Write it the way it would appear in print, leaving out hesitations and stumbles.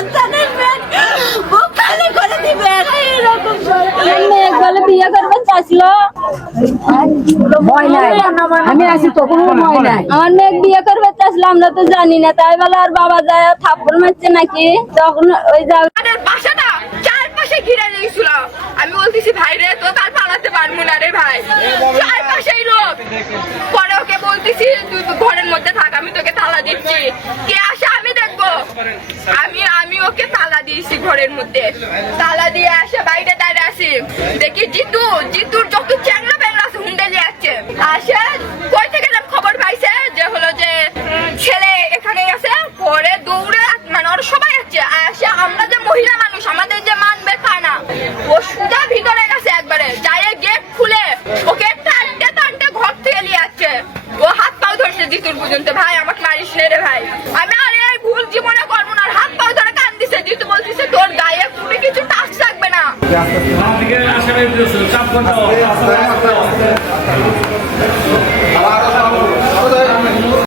সন্তানের পেট বুক খালি করে দিবে এরকম মেয়ে বলে বিয়ে করবে চাইছিল, ভয় নাই, আমি আছি তো, কোনো ভয় নাই। আমার মেয়ে বিয়ে করবে চাইছিল, আমরা তো জানি না। তাই বলে আর বাবা যায় থাপ্পড় মারছে নাকি, তখন ওই আমাদের বাসাটা চারপাশে ঘিরে দিয়েছিল। আমি বলতেছি ভাই রে তো তার পালাতে পারবো না রে ভাই, চারপাশেই লোক। পরে ওকে বলতেছি তুই ঘরের মধ্যে থাক, আমি তোকে তালা দিচ্ছি, কে আসে আমি দেখবো। আমি ওকে তালা দিয়েছি ঘরের মধ্যে, তালা দিয়ে আসে বাইরে দাঁড়িয়ে আসি, দেখি জিতুর যত চ্যাংলা ব্যাংলা আছে হুন্ডে দিয়ে যাচ্ছে। আসে কই থেকে যেন খবর পাইছে যে হলো যে ছেলে এখানে আছে, পরে দৌড়ে মানে ওরা সবাই আসছে। আসে আমরা যে মহিলা মানুষ, আমাদের যে মানবে তা না, ও সুদা ভিতরে গেছে একবারে, যাই গেট খুলে ওকে টানতে টানতে ঘর থেকে নিয়ে যাচ্ছে। ও হাত পাও ধরছে জিতুর পর্যন্ত, ভাই আমাকে মারিস রে ভাই। আমি আর এই ভুল জীবনে করবো না, হাত পাও ধরে কান দিছে। জিতু বলতেছে তোর গায়ে কোনো কিছু টাচ থাকবে না।